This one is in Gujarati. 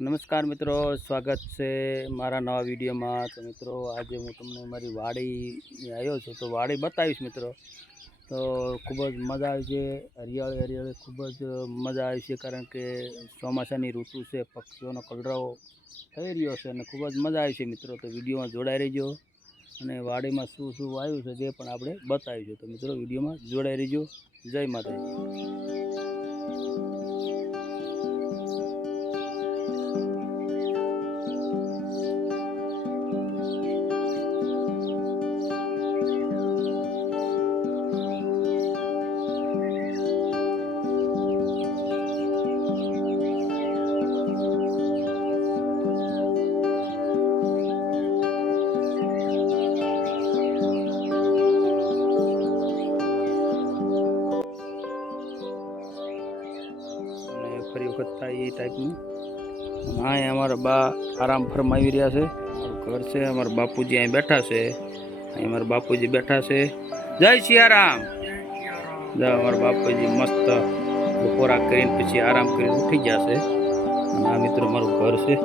નમસ્કાર મિત્રો, સ્વાગત છે મારા નવા વિડીયોમાં। તો મિત્રો આજે હું તમને મારી વાડી આવ્યો છું, તો વાડી બતાવીશ મિત્રો। તો ખૂબ જ મજા આવી છે, હરિયાળી હરિયાળી ખૂબ જ મજા આવી છે, કારણ કે ચોમાસાની ઋતુ છે, પક્ષીઓનો કલરવ થઈ રહ્યો છે અને ખૂબ જ મજા આવી છે મિત્રો। તો વિડીયોમાં જોડાઈ રહેજો અને વાડીમાં શું શું વાવ્યું છે તે પણ આપણે બતાવીશું। તો મિત્રો વિડીયોમાં જોડાઈ રહેજો। જય માતાજી। ફરી વખત થાય એ ટાઈપનું હા, અમારા બા આરામ ફરમાવી રહ્યા છે। ઘર છે, અમારા બાપુજી અહીં બેઠા છે। અહીં અમારા બાપુજી બેઠા છે। જય સિયારામ। જય અમારા બાપુજી મસ્ત બપોરા કરીને પછી આરામ કરીને ઉઠી ગયા છે। અને આ મિત્રો મારું ઘર છે।